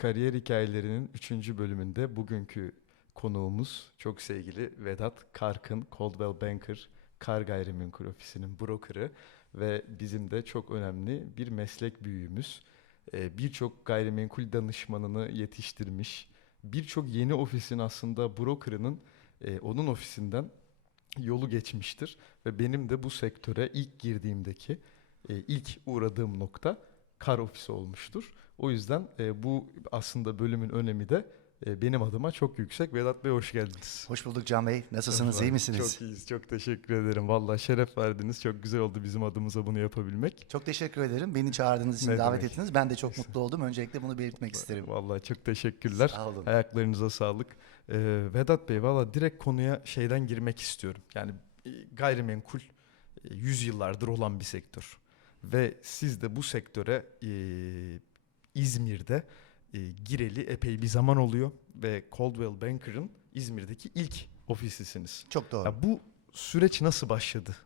Kariyer Hikayelerinin 3. bölümünde bugünkü konuğumuz çok sevgili Vedat Karkın, Coldwell Banker, Kar Gayrimenkul Ofisi'nin brokerı ve bizim de çok önemli bir meslek büyüğümüz. Ee, Birçok gayrimenkul danışmanını yetiştirmiş, birçok yeni ofisin aslında brokerının e, onun ofisinden yolu geçmiştir. Ve benim de bu sektöre ilk girdiğimdeki e, ilk uğradığım nokta kar ofisi olmuştur. O yüzden e, bu aslında bölümün önemi de e, benim adıma çok yüksek. Vedat Bey hoş geldiniz. Hoş bulduk Can Bey. Nasılsınız? iyi Çok misiniz? Çok iyiyiz. Çok teşekkür ederim. Vallahi şeref verdiniz. Çok güzel oldu bizim adımıza bunu yapabilmek. Çok teşekkür ederim. Beni çağırdığınız için, Ne davet demek. ettiniz. Ben de çok mutlu oldum. Öncelikle bunu belirtmek isterim. Vallahi çok teşekkürler. Sağ olun. Ayaklarınıza sağlık. Ee, Vedat Bey valla direkt konuya şeyden girmek istiyorum. Yani e, gayrimenkul e, yüzyıllardır olan bir sektör. Ve siz de bu sektöre e, İzmir'de e, gireli epey bir zaman oluyor. Ve Coldwell Banker'ın İzmir'deki ilk ofisisiniz. Çok doğru. Ya bu süreç nasıl başladı?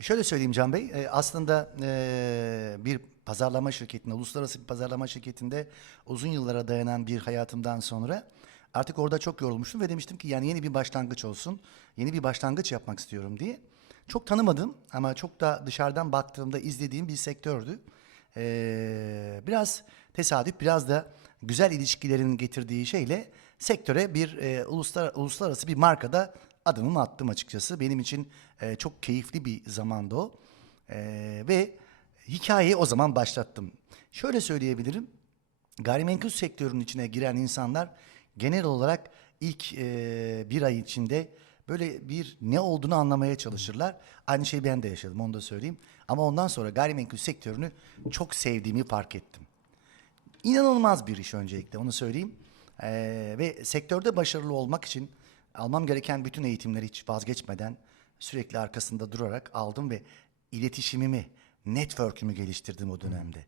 Şöyle söyleyeyim Can Bey. e, Aslında e, bir pazarlama şirketinde, uluslararası bir pazarlama şirketinde uzun yıllara dayanan bir hayatımdan sonra artık orada çok yorulmuştum ve demiştim ki yani yeni bir başlangıç olsun. Yeni bir başlangıç yapmak istiyorum diye. Çok tanımadım ama çok da dışarıdan baktığımda izlediğim bir sektördü. E, biraz tesadüf, biraz da güzel ilişkilerin getirdiği şeyle sektöre bir e, uluslar, uluslararası bir markada adımımı attım açıkçası. Benim için e, çok keyifli bir zamandı o. E, ve hikayeyi o zaman başlattım. Şöyle söyleyebilirim. Gayrimenkul sektörünün içine giren insanlar genel olarak ilk e, bir ay içinde böyle bir ne olduğunu anlamaya çalışırlar. Aynı şeyi ben de yaşadım onu da söyleyeyim. Ama ondan sonra gayrimenkul sektörünü çok sevdiğimi fark ettim. İnanılmaz bir iş öncelikle onu söyleyeyim. Ee, ve sektörde başarılı olmak için almam gereken bütün eğitimleri hiç vazgeçmeden sürekli arkasında durarak aldım ve iletişimimi, network'ümü geliştirdim o dönemde.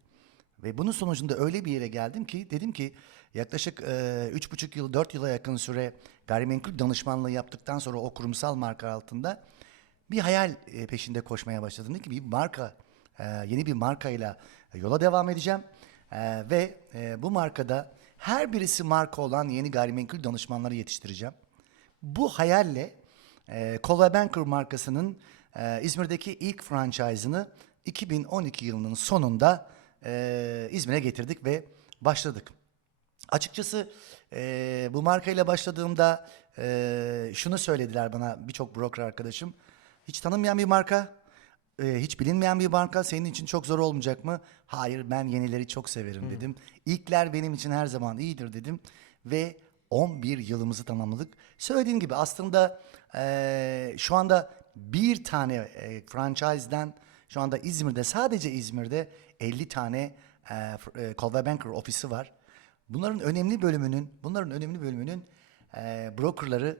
Ve bunun sonucunda öyle bir yere geldim ki dedim ki yaklaşık üç buçuk yıl, dört yıla yakın süre gayrimenkul danışmanlığı yaptıktan sonra o kurumsal marka altında bir hayal peşinde koşmaya başladım. Dedim ki bir marka, yeni bir markayla yola devam edeceğim. Ve bu markada her birisi marka olan yeni gayrimenkul danışmanları yetiştireceğim. Bu hayalle e, Coldwell Banker markasının İzmir'deki ilk franchise'ını 2012 yılının sonunda e, İzmir'e getirdik ve başladık. Açıkçası e, bu markayla başladığımda e, şunu söylediler bana birçok broker arkadaşım. Hiç tanınmayan bir marka, e, hiç bilinmeyen bir marka senin için çok zor olmayacak mı? Hayır ben yenileri çok severim dedim. İlkler benim için her zaman iyidir dedim. Ve 11 yılımızı tamamladık. Söylediğim gibi aslında e, şu anda bir tane e, franchise'den şu anda İzmir'de sadece İzmir'de 50 tane e, e, Coldwell Banker ofisi var. Bunların önemli bölümünün, bunların önemli bölümünün e, brokerları,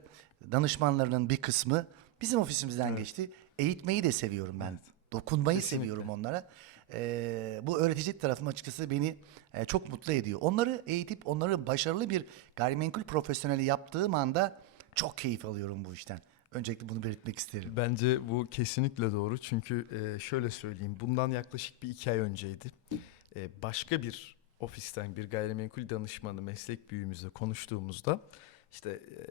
danışmanlarının bir kısmı bizim ofisimizden geçti. Eğitmeyi de seviyorum ben. Dokunmayı seviyorum onlara. E, bu öğretici tarafım açıkçası beni e, çok mutlu ediyor. Onları eğitip onları başarılı bir gayrimenkul profesyoneli yaptığım anda çok keyif alıyorum bu işten. Öncelikle bunu belirtmek isterim. Bence bu kesinlikle doğru. Çünkü e, şöyle söyleyeyim. Bundan yaklaşık bir iki ay önceydi. E, başka bir ofisten bir gayrimenkul danışmanı meslek büyüğümüzle konuştuğumuzda işte e,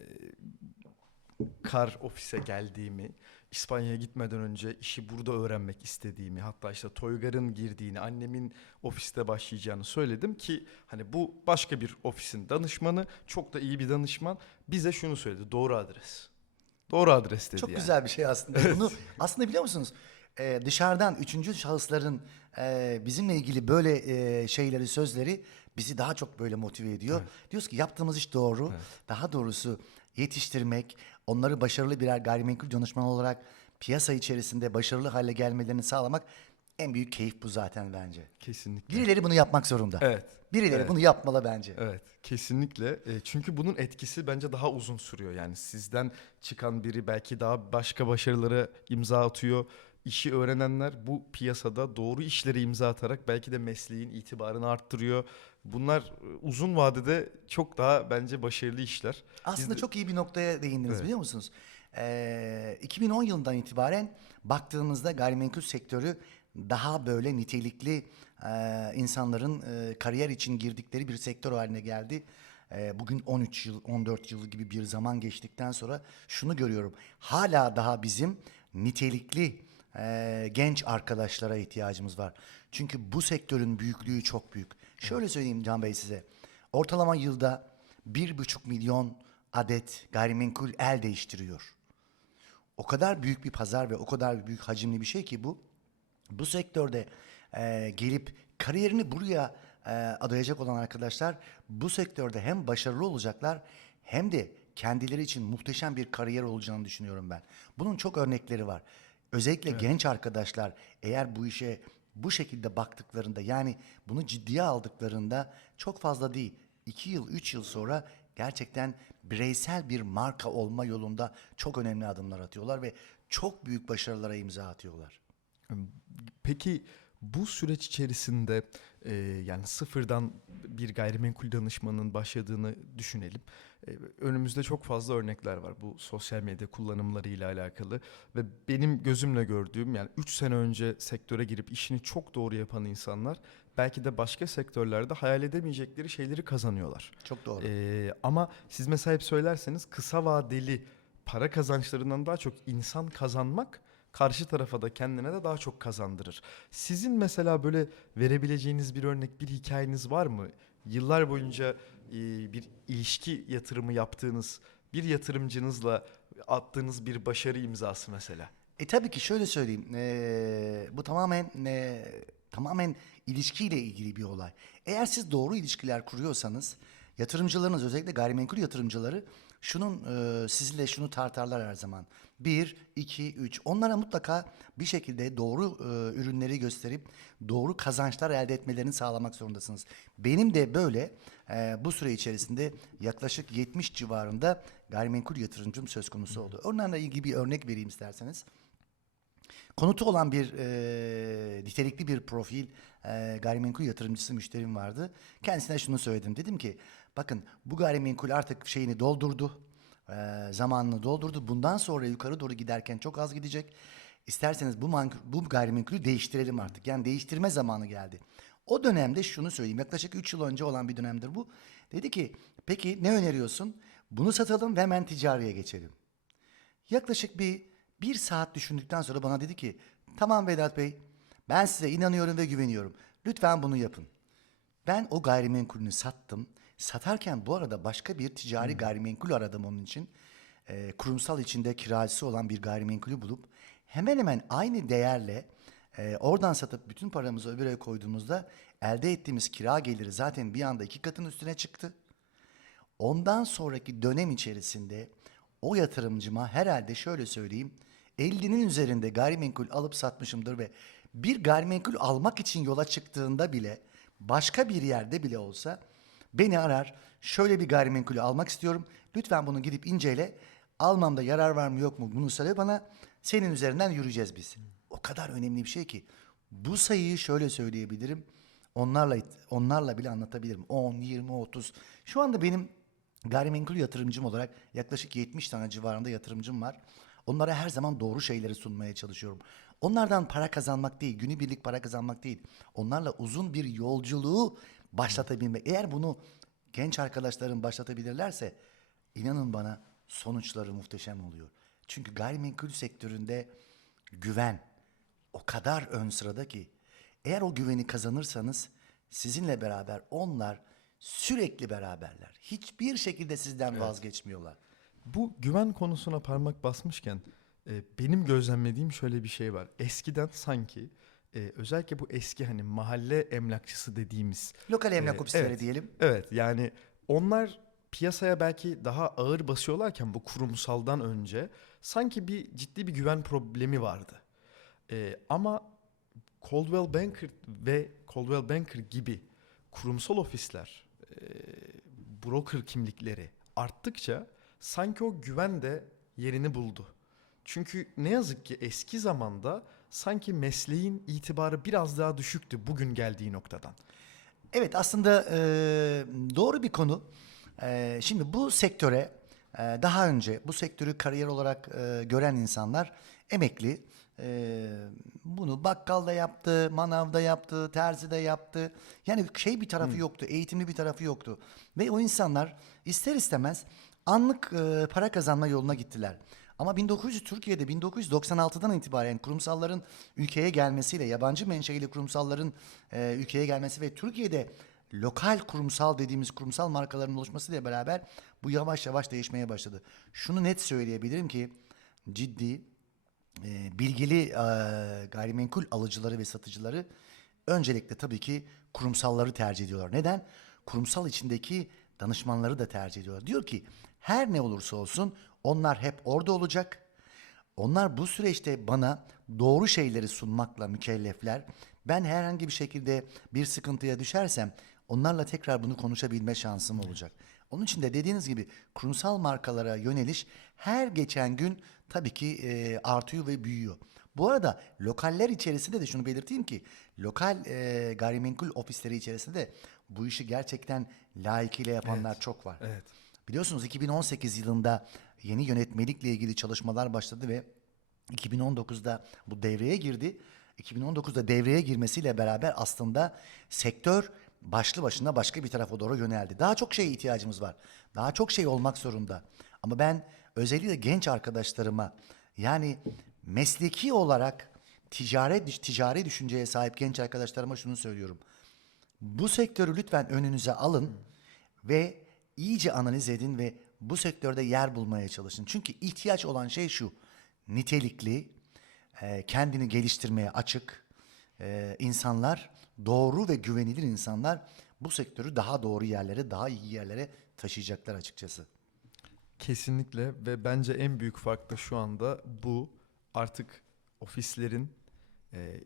kar ofise geldiğimi, İspanya'ya gitmeden önce işi burada öğrenmek istediğimi, hatta işte Toygar'ın girdiğini, annemin ofiste başlayacağını söyledim ki hani bu başka bir ofisin danışmanı, çok da iyi bir danışman bize şunu söyledi. Doğru adres. Doğru adres dedi Çok yani. güzel bir şey aslında. Bunu aslında biliyor musunuz? Ee, dışarıdan üçüncü şahısların e, bizimle ilgili böyle e, şeyleri, sözleri bizi daha çok böyle motive ediyor. Diyoruz ki yaptığımız iş doğru. Daha doğrusu yetiştirmek, onları başarılı birer gayrimenkul danışman olarak piyasa içerisinde başarılı hale gelmelerini sağlamak en büyük keyif bu zaten bence. Kesinlikle. Birileri bunu yapmak zorunda. Evet. Birileri Evet. bunu yapmalı bence. Evet, kesinlikle. E, çünkü bunun etkisi bence daha uzun sürüyor. Yani sizden çıkan biri belki daha başka başarılara imza atıyor. İşi öğrenenler bu piyasada doğru işlere imza atarak belki de mesleğin itibarını arttırıyor. Bunlar e, uzun vadede çok daha bence başarılı işler. Biz Aslında de- çok iyi bir noktaya değindiniz Evet. biliyor musunuz? Ee, 2010 yılından itibaren baktığımızda gayrimenkul sektörü daha böyle nitelikli e, insanların e, kariyer için girdikleri bir sektör haline geldi. E, bugün 13 yıl, 14 yıl gibi bir zaman geçtikten sonra şunu görüyorum. Hala daha bizim nitelikli e, genç arkadaşlara ihtiyacımız var. Çünkü bu sektörün büyüklüğü çok büyük. Şöyle söyleyeyim Can Bey size. Ortalama yılda bir buçuk milyon adet gayrimenkul el değiştiriyor. O kadar büyük bir pazar ve o kadar büyük hacimli bir şey ki bu. Bu sektörde e, gelip kariyerini buraya e, adayacak olan arkadaşlar bu sektörde hem başarılı olacaklar hem de kendileri için muhteşem bir kariyer olacağını düşünüyorum ben. Bunun çok örnekleri var. Özellikle genç arkadaşlar eğer bu işe bu şekilde baktıklarında yani bunu ciddiye aldıklarında çok fazla değil. 2 yıl, 3 yıl sonra gerçekten bireysel bir marka olma yolunda çok önemli adımlar atıyorlar ve çok büyük başarılara imza atıyorlar. Peki bu süreç içerisinde e, yani sıfırdan bir gayrimenkul danışmanın başladığını düşünelim. E, önümüzde çok fazla örnekler var bu sosyal medya kullanımlarıyla alakalı ve benim gözümle gördüğüm yani 3 sene önce sektöre girip işini çok doğru yapan insanlar belki de başka sektörlerde hayal edemeyecekleri şeyleri kazanıyorlar. Çok doğru. Ee, ama siz mesela hep söylerseniz kısa vadeli para kazançlarından daha çok insan kazanmak karşı tarafa da kendine de daha çok kazandırır. Sizin mesela böyle verebileceğiniz bir örnek, bir hikayeniz var mı? Yıllar boyunca e, bir ilişki yatırımı yaptığınız bir yatırımcınızla attığınız bir başarı imzası mesela. E tabii ki şöyle söyleyeyim. eee, bu tamamen eee, tamamen ilişkiyle ilgili bir olay. Eğer siz doğru ilişkiler kuruyorsanız yatırımcılarınız özellikle gayrimenkul yatırımcıları şunun eee, sizinle şunu tartarlar her zaman. Bir, iki, üç. Onlara mutlaka bir şekilde doğru eee, ürünleri gösterip doğru kazançlar elde etmelerini sağlamak zorundasınız. Benim de böyle eee, bu süre içerisinde yaklaşık 70 civarında gayrimenkul yatırımcım söz konusu oldu. Onlarla ilgili bir örnek vereyim isterseniz. Konutu olan bir e, nitelikli bir profil e, gayrimenkul yatırımcısı müşterim vardı. Kendisine şunu söyledim. Dedim ki bakın bu gayrimenkul artık şeyini doldurdu. E, zamanını doldurdu. Bundan sonra yukarı doğru giderken çok az gidecek. İsterseniz bu, bu gayrimenkulü değiştirelim artık. Yani değiştirme zamanı geldi. O dönemde şunu söyleyeyim. Yaklaşık 3 yıl önce olan bir dönemdir bu. Dedi ki peki ne öneriyorsun? Bunu satalım ve hemen ticariye geçelim. Yaklaşık bir bir saat düşündükten sonra bana dedi ki tamam Vedat Bey ben size inanıyorum ve güveniyorum. Lütfen bunu yapın. Ben o gayrimenkulünü sattım. Satarken bu arada başka bir ticari gayrimenkul aradım onun için. Ee, kurumsal içinde kiracısı olan bir gayrimenkulü bulup hemen hemen aynı değerle e, oradan satıp bütün paramızı öbüre koyduğumuzda elde ettiğimiz kira geliri zaten bir anda iki katın üstüne çıktı. Ondan sonraki dönem içerisinde o yatırımcıma herhalde şöyle söyleyeyim 50'nin üzerinde gayrimenkul alıp satmışımdır ve bir gayrimenkul almak için yola çıktığında bile başka bir yerde bile olsa beni arar şöyle bir gayrimenkulü almak istiyorum lütfen bunu gidip incele almamda yarar var mı yok mu bunu söyle bana senin üzerinden yürüyeceğiz biz. O kadar önemli bir şey ki bu sayıyı şöyle söyleyebilirim onlarla onlarla bile anlatabilirim 10, 20, 30 şu anda benim Gayrimenkul yatırımcım olarak yaklaşık 70 tane civarında yatırımcım var. Onlara her zaman doğru şeyleri sunmaya çalışıyorum. Onlardan para kazanmak değil, günübirlik para kazanmak değil. Onlarla uzun bir yolculuğu başlatabilmek. Eğer bunu genç arkadaşlarım başlatabilirlerse inanın bana sonuçları muhteşem oluyor. Çünkü gayrimenkul sektöründe güven o kadar ön sırada ki eğer o güveni kazanırsanız sizinle beraber onlar sürekli beraberler. Hiçbir şekilde sizden vazgeçmiyorlar. Bu güven konusuna parmak basmışken e, benim gözlemlediğim şöyle bir şey var. Eskiden sanki e, özellikle bu eski hani mahalle emlakçısı dediğimiz Lokal emlak Ee, ofisleri evet. diyelim. Evet yani onlar piyasaya belki daha ağır basıyorlarken bu kurumsaldan önce sanki bir ciddi bir güven problemi vardı. Ee, ama Coldwell Banker ve Coldwell Banker gibi kurumsal ofisler, e, broker kimlikleri arttıkça sanki o güven de yerini buldu. Çünkü ne yazık ki eski zamanda sanki mesleğin itibarı biraz daha düşüktü bugün geldiği noktadan. Evet aslında e, doğru bir konu. E, şimdi bu sektöre e, daha önce bu sektörü kariyer olarak e, gören insanlar emekli Ee, bunu bakkal da yaptı, manav da yaptı, terzi de yaptı. Yani şey bir tarafı yoktu, eğitimli bir tarafı yoktu. Ve o insanlar ister istemez anlık e, para kazanma yoluna gittiler. Ama 1900 Türkiye'de 1996'dan itibaren kurumsalların ülkeye gelmesiyle, yabancı menşeili kurumsalların e, ülkeye gelmesi ve Türkiye'de lokal kurumsal dediğimiz kurumsal markaların oluşmasıyla beraber bu yavaş yavaş değişmeye başladı. Şunu net söyleyebilirim ki ciddi e, bilgili e, gayrimenkul alıcıları ve satıcıları öncelikle tabii ki kurumsalları tercih ediyorlar. Neden? Kurumsal içindeki danışmanları da tercih ediyorlar. Diyor ki her ne olursa olsun onlar hep orada olacak. Onlar bu süreçte bana doğru şeyleri sunmakla mükellefler. Ben herhangi bir şekilde bir sıkıntıya düşersem onlarla tekrar bunu konuşabilme şansım olacak. Onun için de dediğiniz gibi kurumsal markalara yöneliş her geçen gün tabii ki e, artıyor ve büyüyor. Bu arada lokaller içerisinde de şunu belirteyim ki lokal e, gayrimenkul ofisleri içerisinde de bu işi gerçekten layıkıyla yapanlar çok var. Evet. Biliyorsunuz 2018 yılında yeni yönetmelikle ilgili çalışmalar başladı ve 2019'da bu devreye girdi. 2019'da devreye girmesiyle beraber aslında sektör başlı başına başka bir tarafa doğru yöneldi. Daha çok şeye ihtiyacımız var. Daha çok şey olmak zorunda. Ama ben özellikle genç arkadaşlarıma yani mesleki olarak ticaret ticari düşünceye sahip genç arkadaşlarıma şunu söylüyorum. Bu sektörü lütfen önünüze alın ve iyice analiz edin ve bu sektörde yer bulmaya çalışın. Çünkü ihtiyaç olan şey şu. Nitelikli, e, kendini geliştirmeye açık e, insanlar, doğru ve güvenilir insanlar bu sektörü daha doğru yerlere, daha iyi yerlere taşıyacaklar açıkçası. Kesinlikle ve bence en büyük fark da şu anda bu artık ofislerin e,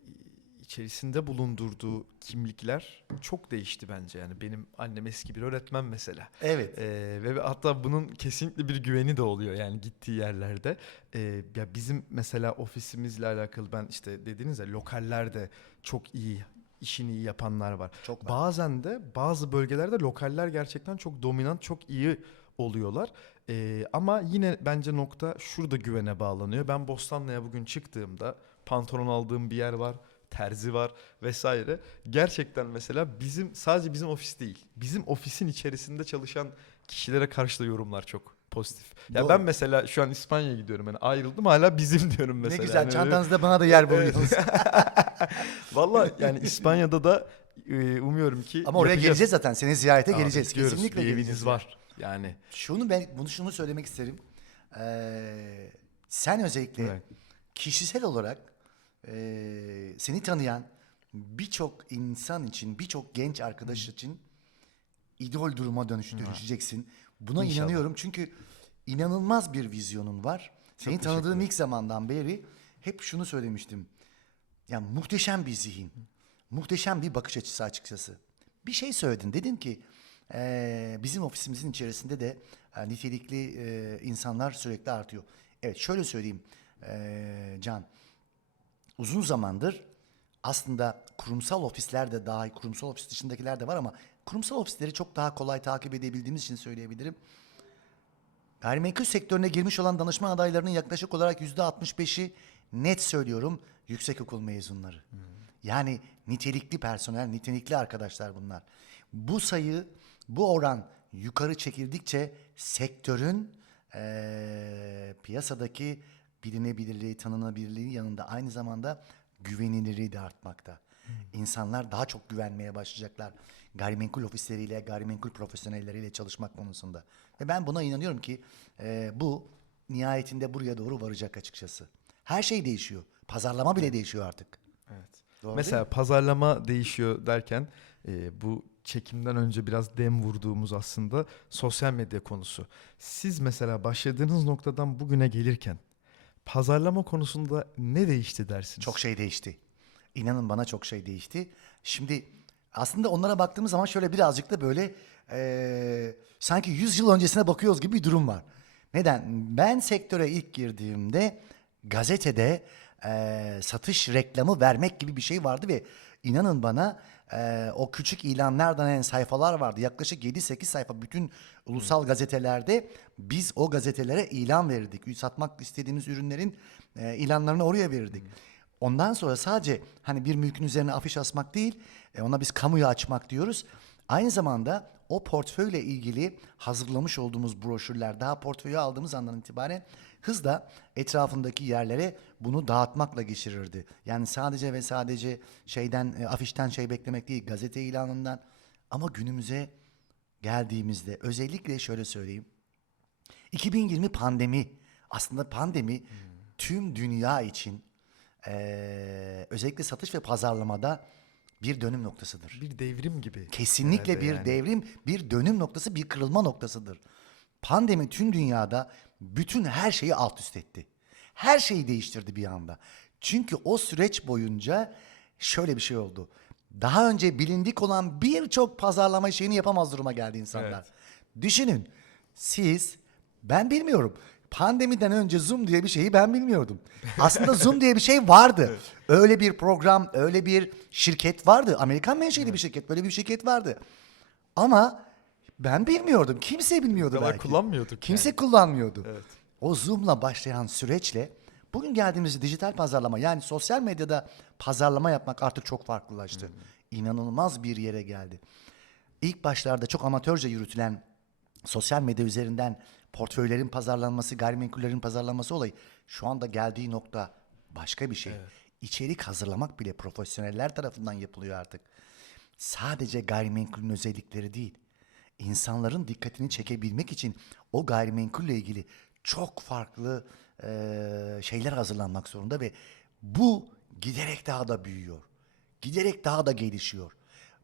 içerisinde bulundurduğu kimlikler çok değişti bence yani benim annem eski bir öğretmen mesela Evet. E, ve hatta bunun kesinlikle bir güveni de oluyor yani gittiği yerlerde E, ya bizim mesela ofisimizle alakalı ben işte dediğiniz ya lokallerde çok iyi işini iyi yapanlar var. Çok var. Bazen de bazı bölgelerde lokaller gerçekten çok dominant, çok iyi oluyorlar. Ee, ama yine bence nokta şurada güvene bağlanıyor. Ben Bostanlı'ya bugün çıktığımda pantolon aldığım bir yer var, terzi var vesaire. Gerçekten mesela bizim sadece bizim ofis değil, bizim ofisin içerisinde çalışan kişilere karşı da yorumlar çok pozitif. Ya Doğru. ben mesela şu an İspanya'ya gidiyorum yani ayrıldım hala bizim diyorum mesela. ne güzel Yani öyle- çantanızda bana da yer buluyorsunuz. Valla yani İspanya'da da e, umuyorum ki Ama oraya yapacağız. geleceğiz zaten. Seni ziyarete Aa, geleceğiz. bekliyoruz. Kesinlikle Bir geleceğiz. eviniz var. Yani Şunu ben bunu şunu söylemek isterim. Ee, sen özellikle Evet. kişisel olarak ee, seni tanıyan birçok insan için, birçok genç arkadaş için idol duruma dönüş, dönüşeceksin. Buna İnşallah. inanıyorum çünkü inanılmaz bir vizyonun var. Seni Çok tanıdığım teşekkür ilk zamandan beri hep şunu söylemiştim. Ya muhteşem bir zihin, muhteşem bir bakış açısı açıkçası. Bir şey söyledin. Dedin ki eee, bizim ofisimizin içerisinde de e, nitelikli eee, insanlar sürekli artıyor. Evet şöyle söyleyeyim eee, Can. Uzun zamandır aslında kurumsal ofisler de dahil, kurumsal ofis dışındakiler de var ama kurumsal ofisleri çok daha kolay takip edebildiğimiz için söyleyebilirim. Gayrimenkul sektörüne girmiş olan danışman adaylarının yaklaşık olarak yüzde 65'i net söylüyorum yüksek okul mezunları. Yani nitelikli personel, nitelikli arkadaşlar bunlar. Bu sayı, bu oran yukarı çekildikçe sektörün eee, piyasadaki bilinebilirliği, tanınabilirliği yanında aynı zamanda güvenilirliği de artmakta. İnsanlar daha çok güvenmeye başlayacaklar gayrimenkul ofisleriyle, gayrimenkul profesyonelleriyle çalışmak konusunda. Ve ben buna inanıyorum ki e, bu nihayetinde buraya doğru varacak açıkçası. Her şey değişiyor. Pazarlama bile değişiyor artık. evet. Doğru Mesela pazarlama değişiyor derken e, bu çekimden önce biraz dem vurduğumuz aslında sosyal medya konusu. Siz mesela başladığınız noktadan bugüne gelirken pazarlama konusunda ne değişti dersiniz? Çok şey değişti. İnanın bana çok şey değişti. Şimdi aslında onlara baktığımız zaman şöyle birazcık da böyle eee, sanki 100 yıl öncesine bakıyoruz gibi bir durum var. Neden? Ben sektöre ilk girdiğimde gazetede eee, satış reklamı vermek gibi bir şey vardı ve inanın bana e, o küçük ilanlardan en sayfalar vardı. Yaklaşık 7-8 sayfa bütün ulusal gazetelerde biz o gazetelere ilan verirdik. Satmak istediğimiz ürünlerin e, ilanlarını oraya verirdik. Ondan sonra sadece hani bir mülkün üzerine afiş asmak değil, e, ona biz kamuya açmak diyoruz. Aynı zamanda o portföyle ilgili hazırlamış olduğumuz broşürler daha portföyü aldığımız andan itibaren hızla etrafındaki yerlere bunu dağıtmakla geçirirdi. Yani sadece ve sadece şeyden e, afişten şey beklemek değil, gazete ilanından ama günümüze geldiğimizde özellikle şöyle söyleyeyim. 2020 pandemi aslında pandemi tüm dünya için eee, özellikle satış ve pazarlamada bir dönüm noktasıdır. Bir devrim gibi. Kesinlikle herhalde bir yani. devrim, bir dönüm noktası, bir kırılma noktasıdır. Pandemi tüm dünyada bütün her şeyi alt üst etti. Her şeyi değiştirdi bir anda. Çünkü o süreç boyunca şöyle bir şey oldu. Daha önce bilindik olan birçok pazarlama şeyini yapamaz duruma geldi insanlar. Evet. Düşünün. Siz, ben bilmiyorum. Pandemiden önce Zoom diye bir şeyi ben bilmiyordum. Aslında Zoom diye bir şey vardı. Öyle bir program, öyle bir şirket vardı. Amerikan menşeli bir şirket, böyle bir şirket vardı. Ama ben bilmiyordum. Kimse bilmiyordu kadar belki. kullanmıyorduk Kimse yani. kullanmıyordu. Evet. O Zoom'la başlayan süreçle bugün geldiğimiz dijital pazarlama yani sosyal medyada pazarlama yapmak artık çok farklılaştı. İnanılmaz bir yere geldi. İlk başlarda çok amatörce yürütülen sosyal medya üzerinden portföylerin pazarlanması, gayrimenkullerin pazarlanması olayı şu anda geldiği nokta başka bir şey. İçerik hazırlamak bile profesyoneller tarafından yapılıyor artık. Sadece gayrimenkulün özellikleri değil. insanların dikkatini çekebilmek için o gayrimenkulle ilgili çok farklı eee, şeyler hazırlanmak zorunda ve bu giderek daha da büyüyor. Giderek daha da gelişiyor.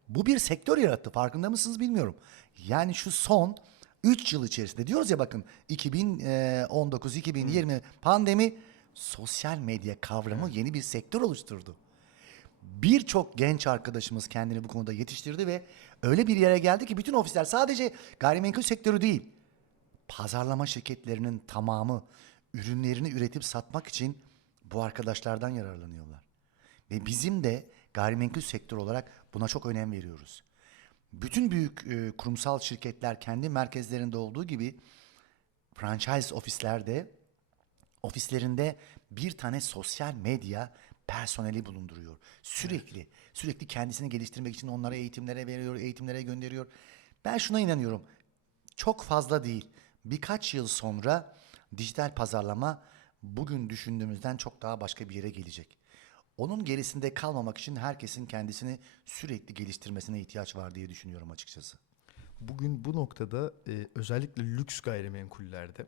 Bu bir sektör yarattı. Farkında mısınız bilmiyorum. Yani şu son 3 yıl içerisinde diyoruz ya bakın 2019-2020 pandemi sosyal medya kavramı yeni bir sektör oluşturdu. Birçok genç arkadaşımız kendini bu konuda yetiştirdi ve öyle bir yere geldi ki bütün ofisler sadece gayrimenkul sektörü değil, pazarlama şirketlerinin tamamı ürünlerini üretip satmak için bu arkadaşlardan yararlanıyorlar. Ve bizim de gayrimenkul sektör olarak buna çok önem veriyoruz. Bütün büyük e, kurumsal şirketler kendi merkezlerinde olduğu gibi franchise ofislerde ofislerinde bir tane sosyal medya personeli bulunduruyor. Sürekli, sürekli kendisini geliştirmek için onlara eğitimlere veriyor, eğitimlere gönderiyor. Ben şuna inanıyorum. Çok fazla değil. Birkaç yıl sonra dijital pazarlama bugün düşündüğümüzden çok daha başka bir yere gelecek. Onun gerisinde kalmamak için herkesin kendisini sürekli geliştirmesine ihtiyaç var diye düşünüyorum açıkçası. Bugün bu noktada e, özellikle lüks gayrimenkullerde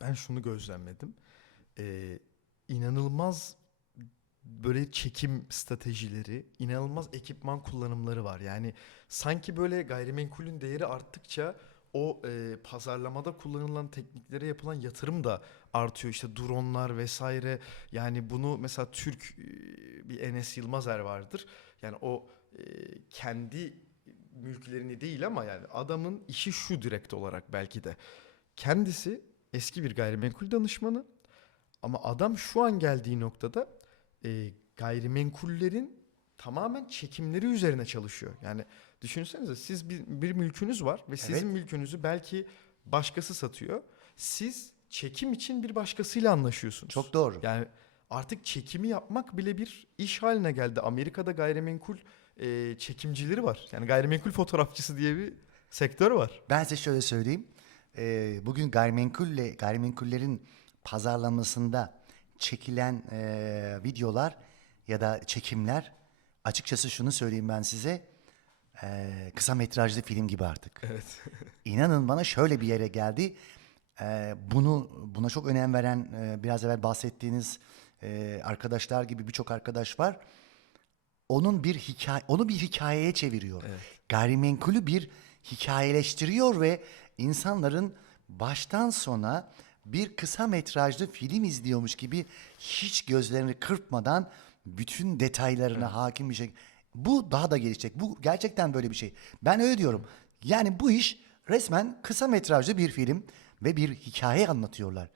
ben şunu gözlemledim. E, inanılmaz böyle çekim stratejileri, inanılmaz ekipman kullanımları var. Yani sanki böyle gayrimenkulün değeri arttıkça o e, pazarlamada kullanılan tekniklere yapılan yatırım da artıyor. İşte dronlar vesaire. Yani bunu mesela Türk e, bir Enes Yılmazer vardır. Yani o e, kendi mülklerini değil ama yani adamın işi şu direkt olarak belki de. Kendisi eski bir gayrimenkul danışmanı ama adam şu an geldiği noktada e, gayrimenkullerin tamamen çekimleri üzerine çalışıyor. Yani düşünsenize siz bir, bir mülkünüz var ve sizin mülkünüzü belki başkası satıyor. Siz çekim için bir başkasıyla anlaşıyorsunuz. Çok doğru. Yani artık çekimi yapmak bile bir iş haline geldi. Amerika'da gayrimenkul e, çekimcileri var. Yani gayrimenkul fotoğrafçısı diye bir sektör var. Ben size şöyle söyleyeyim. Ee, bugün gayrimenkulle, gayrimenkullerin pazarlamasında çekilen e, videolar ya da çekimler açıkçası şunu söyleyeyim ben size. e, kısa metrajlı film gibi artık. Evet. İnanın bana şöyle bir yere geldi. Ee, bunu buna çok önem veren e, biraz evvel bahsettiğiniz e, arkadaşlar gibi birçok arkadaş var. Onun bir hikaye onu bir hikayeye çeviriyor. Gayrimenkulü bir hikayeleştiriyor ve insanların baştan sona bir kısa metrajlı film izliyormuş gibi hiç gözlerini kırpmadan bütün detaylarına hakim bir şey. Bu daha da gelişecek. Bu gerçekten böyle bir şey. Ben öyle diyorum. Yani bu iş resmen kısa metrajlı bir film ve bir hikaye anlatıyorlar.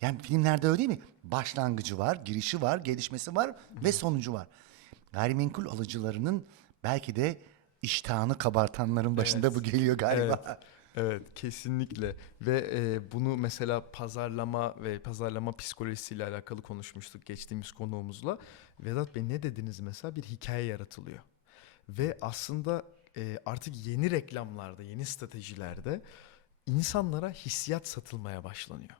Yani filmlerde öyle değil mi? Başlangıcı var, girişi var, gelişmesi var ve sonucu var. Gayrimenkul alıcılarının belki de iştahını kabartanların başında bu geliyor galiba. Evet, kesinlikle ve e, bunu mesela pazarlama ve pazarlama psikolojisiyle alakalı konuşmuştuk geçtiğimiz konuğumuzla. Vedat Bey ne dediniz mesela bir hikaye yaratılıyor ve aslında e, artık yeni reklamlarda, yeni stratejilerde insanlara hissiyat satılmaya başlanıyor.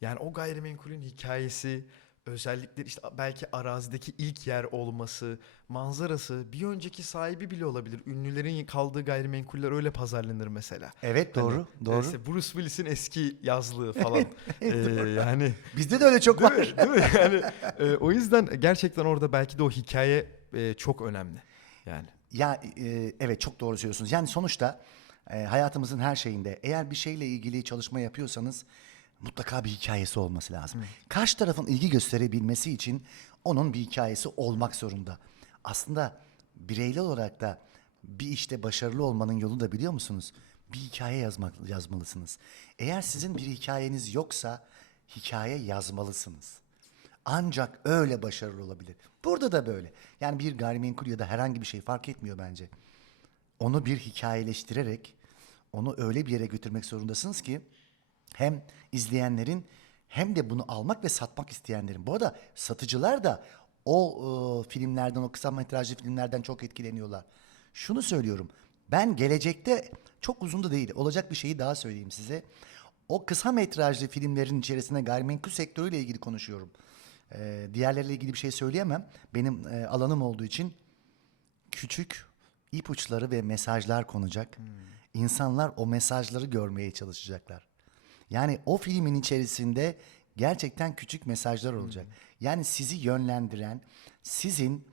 Yani o gayrimenkulün hikayesi, özellikleri işte belki arazideki ilk yer olması, manzarası, bir önceki sahibi bile olabilir. Ünlülerin kaldığı gayrimenkuller öyle pazarlanır mesela. Evet Hani, doğru doğru. işte Bruce Willis'in eski yazlığı falan. Ee, yani Bizde de öyle çok değil var. mi? Değil mi? Yani e, o yüzden gerçekten orada belki de o hikaye e, çok önemli. Yani. Ya e, evet çok doğru söylüyorsunuz. Yani sonuçta e, hayatımızın her şeyinde eğer bir şeyle ilgili çalışma yapıyorsanız mutlaka bir hikayesi olması lazım. Karşı tarafın ilgi gösterebilmesi için onun bir hikayesi olmak zorunda. Aslında bireysel olarak da bir işte başarılı olmanın yolu da biliyor musunuz? Bir hikaye yazmak yazmalısınız. Eğer sizin bir hikayeniz yoksa hikaye yazmalısınız. Ancak öyle başarılı olabilir. Burada da böyle. Yani bir gayrimenkul ya da herhangi bir şey fark etmiyor bence. Onu bir hikayeleştirerek onu öyle bir yere götürmek zorundasınız ki hem izleyenlerin hem de bunu almak ve satmak isteyenlerin. Bu arada satıcılar da o e, filmlerden, o kısa metrajlı filmlerden çok etkileniyorlar. Şunu söylüyorum. Ben gelecekte çok uzun da değil. Olacak bir şeyi daha söyleyeyim size. O kısa metrajlı filmlerin içerisinde gayrimenkul sektörüyle ilgili konuşuyorum. E, diğerleriyle ilgili bir şey söyleyemem. Benim e, alanım olduğu için küçük ipuçları ve mesajlar konacak. İnsanlar o mesajları görmeye çalışacaklar. Yani o filmin içerisinde gerçekten küçük mesajlar olacak. Yani sizi yönlendiren, sizin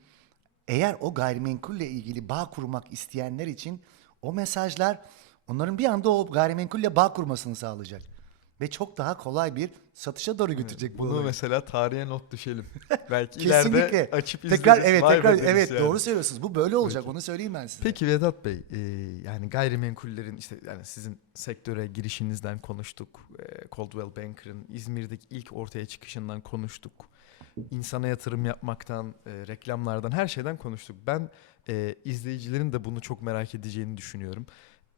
eğer o gayrimenkulle ilgili bağ kurmak isteyenler için o mesajlar onların bir anda o gayrimenkulle bağ kurmasını sağlayacak. Ve çok daha kolay bir satışa doğru götürecek bu Bunu olayı. mesela tarihe not düşelim. belki ileride açıp izleriz. tekrar evet vay tekrar evet yani. doğru söylüyorsunuz. Bu böyle olacak. Onu söyleyeyim ben size. Peki Vedat Bey, e, yani gayrimenkullerin işte yani sizin sektöre girişinizden konuştuk. E, Coldwell Banker'ın İzmir'deki ilk ortaya çıkışından konuştuk. İnsana yatırım yapmaktan, e, reklamlardan, her şeyden konuştuk. Ben e, izleyicilerin de bunu çok merak edeceğini düşünüyorum.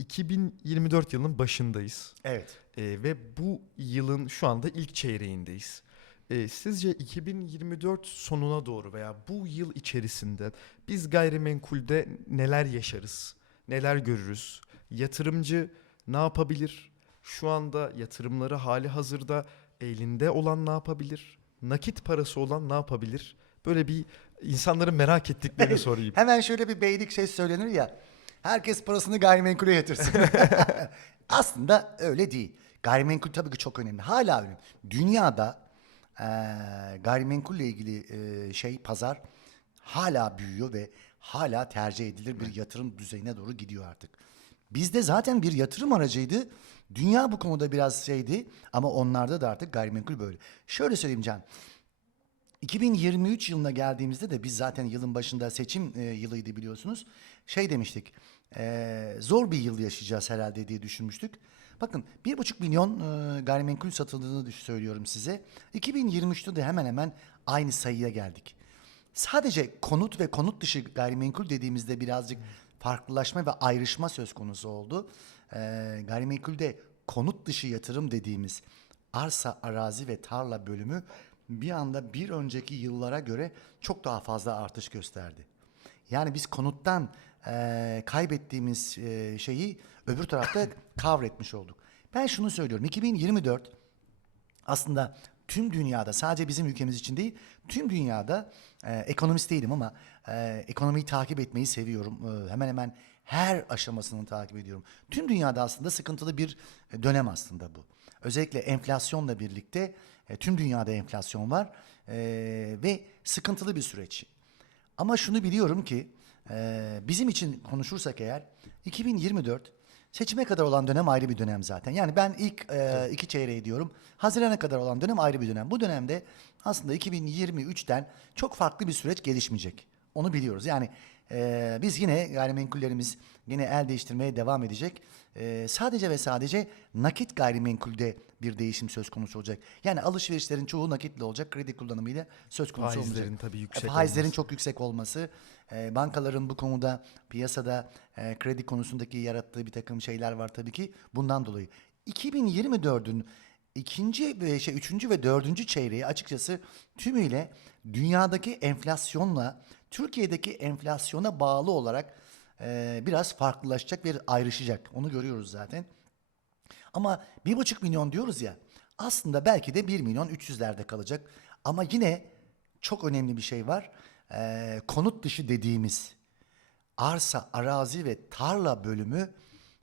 2024 yılının başındayız. Evet. E, ve bu yılın şu anda ilk çeyreğindeyiz. E, sizce 2024 sonuna doğru veya bu yıl içerisinde biz gayrimenkulde neler yaşarız? Neler görürüz? Yatırımcı ne yapabilir? Şu anda yatırımları hali hazırda elinde olan ne yapabilir? Nakit parası olan ne yapabilir? Böyle bir insanların merak ettiklerini sorayım. Hemen şöyle bir beylik şey söylenir ya. Herkes parasını gayrimenkule yatırsın. Aslında öyle değil. Gayrimenkul tabii ki çok önemli. Hala önemli. Dünyada eee gayrimenkulle ilgili eee, şey pazar hala büyüyor ve hala tercih edilir bir yatırım düzeyine doğru gidiyor artık. Bizde zaten bir yatırım aracıydı. Dünya bu konuda biraz şeydi ama onlarda da artık gayrimenkul böyle. Şöyle söyleyeyim Can. 2023 yılına geldiğimizde de biz zaten yılın başında seçim e, yılıydı biliyorsunuz. Şey demiştik, e, zor bir yıl yaşayacağız herhalde diye düşünmüştük. Bakın bir buçuk milyon e, gayrimenkul satıldığını söylüyorum size. 2023'te de hemen hemen aynı sayıya geldik. Sadece konut ve konut dışı gayrimenkul dediğimizde birazcık farklılaşma ve ayrışma söz konusu oldu. E, gayrimenkulde konut dışı yatırım dediğimiz arsa, arazi ve tarla bölümü bir anda bir önceki yıllara göre çok daha fazla artış gösterdi. Yani biz konuttan eee, kaybettiğimiz eee, şeyi öbür tarafta cover etmiş olduk. Ben şunu söylüyorum. 2024 aslında tüm dünyada sadece bizim ülkemiz için değil tüm dünyada e, ekonomist değilim ama e, ekonomiyi takip etmeyi seviyorum. E, hemen hemen her aşamasını takip ediyorum. Tüm dünyada aslında sıkıntılı bir e, dönem aslında bu. Özellikle enflasyonla birlikte e, tüm dünyada enflasyon var e, ve sıkıntılı bir süreç. Ama şunu biliyorum ki e, bizim için konuşursak eğer 2024 seçime kadar olan dönem ayrı bir dönem zaten. Yani ben ilk e, iki çeyreği diyorum. Hazirana kadar olan dönem ayrı bir dönem. Bu dönemde aslında 2023'ten çok farklı bir süreç gelişmeyecek. Onu biliyoruz. Yani Ee, biz yine gayrimenkullerimiz yine el değiştirmeye devam edecek. Ee, sadece ve sadece nakit gayrimenkulde bir değişim söz konusu olacak. Yani alışverişlerin çoğu nakitle olacak, kredi kullanımıyla söz konusu olmayacak. Faizlerin tabii yüksek Faizlerin olması. çok yüksek olması, e, bankaların bu konuda piyasada e, kredi konusundaki yarattığı bir takım şeyler var tabii ki bundan dolayı. 2024'ün ikinci ve şey üçüncü ve dördüncü çeyreği açıkçası tümüyle dünyadaki enflasyonla Türkiye'deki enflasyona bağlı olarak e, biraz farklılaşacak ve ayrışacak. Onu görüyoruz zaten. Ama bir buçuk milyon diyoruz ya aslında belki de 1 milyon 300'lerde kalacak. Ama yine çok önemli bir şey var. Ee, konut dışı dediğimiz arsa, arazi ve tarla bölümü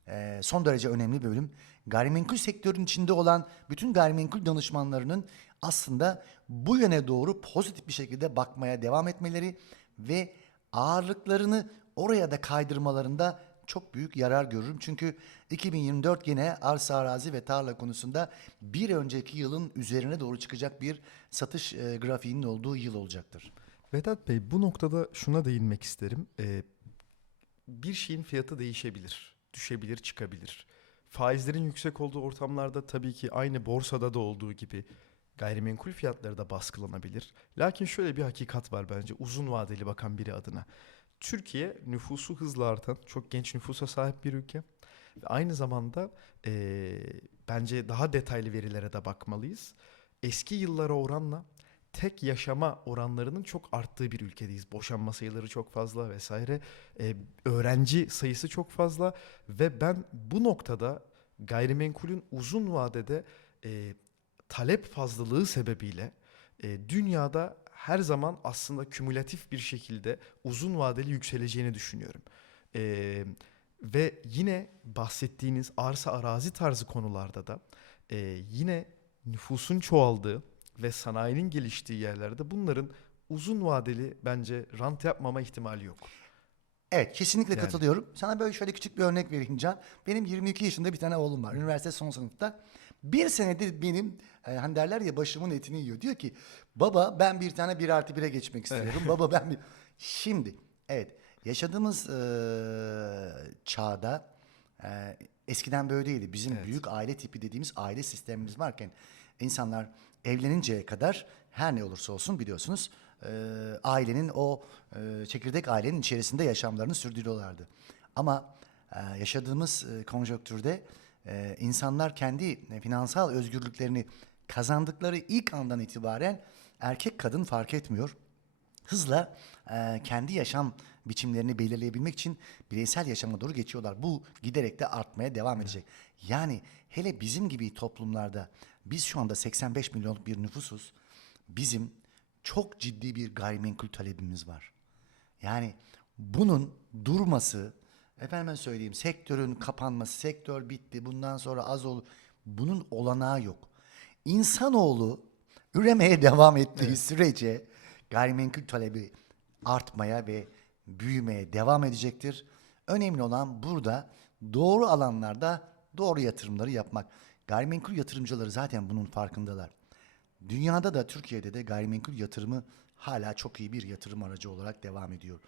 e, son derece önemli bölüm. Gayrimenkul sektörün içinde olan bütün gayrimenkul danışmanlarının aslında bu yöne doğru pozitif bir şekilde bakmaya devam etmeleri ve ağırlıklarını oraya da kaydırmalarında çok büyük yarar görürüm. Çünkü 2024 yine arsa arazi ve tarla konusunda bir önceki yılın üzerine doğru çıkacak bir satış e, grafiğinin olduğu yıl olacaktır. Vedat Bey bu noktada şuna değinmek isterim. Ee, bir şeyin fiyatı değişebilir, düşebilir, çıkabilir. Faizlerin yüksek olduğu ortamlarda tabii ki aynı borsada da olduğu gibi gayrimenkul fiyatları da baskılanabilir. Lakin şöyle bir hakikat var bence uzun vadeli bakan biri adına. Türkiye nüfusu hızla artan, çok genç nüfusa sahip bir ülke. Ve aynı zamanda eee, bence daha detaylı verilere de bakmalıyız. Eski yıllara oranla tek yaşama oranlarının çok arttığı bir ülkedeyiz. Boşanma sayıları çok fazla vesaire. Ee, öğrenci sayısı çok fazla ve ben bu noktada gayrimenkulün uzun vadede e, talep fazlalığı sebebiyle e, dünyada her zaman aslında kümülatif bir şekilde uzun vadeli yükseleceğini düşünüyorum. E, ve yine bahsettiğiniz arsa arazi tarzı konularda da e, yine nüfusun çoğaldığı ve sanayinin geliştiği yerlerde bunların uzun vadeli bence rant yapmama ihtimali yok. Evet kesinlikle Yani. katılıyorum. Sana böyle şöyle küçük bir örnek vereyim Can. Benim 22 yaşında bir tane oğlum var. Üniversite son sınıfta. Bir senedir benim e, hani derler ya başımın etini yiyor. Diyor ki baba ben bir tane bir artı bire geçmek istiyorum. baba ben bir... Şimdi evet yaşadığımız e, çağda e, eskiden böyle değildi. Bizim Evet. büyük aile tipi dediğimiz aile sistemimiz varken insanlar evleninceye kadar her ne olursa olsun biliyorsunuz e, ailenin o e, çekirdek ailenin içerisinde yaşamlarını sürdürüyorlardı. Ama e, yaşadığımız e, konjonktürde e, insanlar kendi e, finansal özgürlüklerini kazandıkları ilk andan itibaren erkek kadın fark etmiyor hızla e, kendi yaşam biçimlerini belirleyebilmek için bireysel yaşama doğru geçiyorlar. Bu giderek de artmaya devam edecek. Yani hele bizim gibi toplumlarda biz şu anda 85 milyonluk bir nüfusuz. Bizim çok ciddi bir gayrimenkul talebimiz var. Yani bunun durması, efendime söyleyeyim sektörün kapanması, sektör bitti bundan sonra az olur. Bunun olanağı yok. İnsanoğlu üremeye devam ettiği sürece gayrimenkul talebi artmaya ve büyümeye devam edecektir. Önemli olan burada doğru alanlarda doğru yatırımları yapmak. Gayrimenkul yatırımcıları zaten bunun farkındalar. Dünyada da Türkiye'de de gayrimenkul yatırımı hala çok iyi bir yatırım aracı olarak devam ediyor.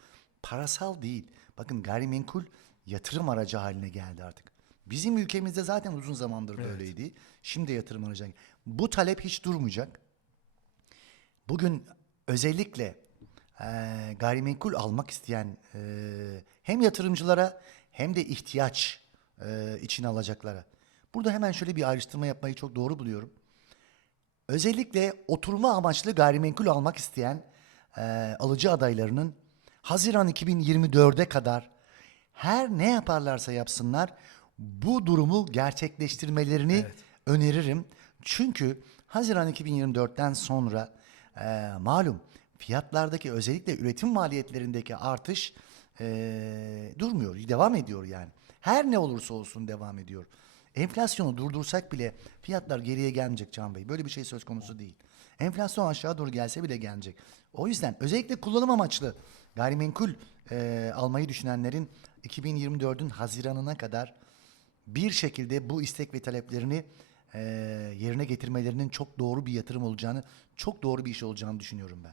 Parasal değil. Bakın gayrimenkul yatırım aracı haline geldi artık. Bizim ülkemizde zaten uzun zamandır böyleydi. Şimdi yatırım aracı. Bu talep hiç durmayacak. Bugün özellikle eee, gayrimenkul almak isteyen eee, hem yatırımcılara hem de ihtiyaç eee için alacaklara. Burada hemen şöyle bir ayrıştırma yapmayı çok doğru buluyorum. Özellikle oturma amaçlı gayrimenkul almak isteyen eee, alıcı adaylarının Haziran 2024'e kadar her ne yaparlarsa yapsınlar bu durumu gerçekleştirmelerini Evet. öneririm. Çünkü Haziran 2024'ten sonra eee, malum fiyatlardaki özellikle üretim maliyetlerindeki artış eee, durmuyor, devam ediyor yani. Her ne olursa olsun devam ediyor. Enflasyonu durdursak bile fiyatlar geriye gelmeyecek Can Bey. Böyle bir şey söz konusu değil. Enflasyon aşağı doğru gelse bile gelecek. O yüzden özellikle kullanım amaçlı gayrimenkul eee, almayı düşünenlerin 2024'ün Haziran'ına kadar bir şekilde bu istek ve taleplerini eee, yerine getirmelerinin çok doğru bir yatırım olacağını, çok doğru bir iş olacağını düşünüyorum ben.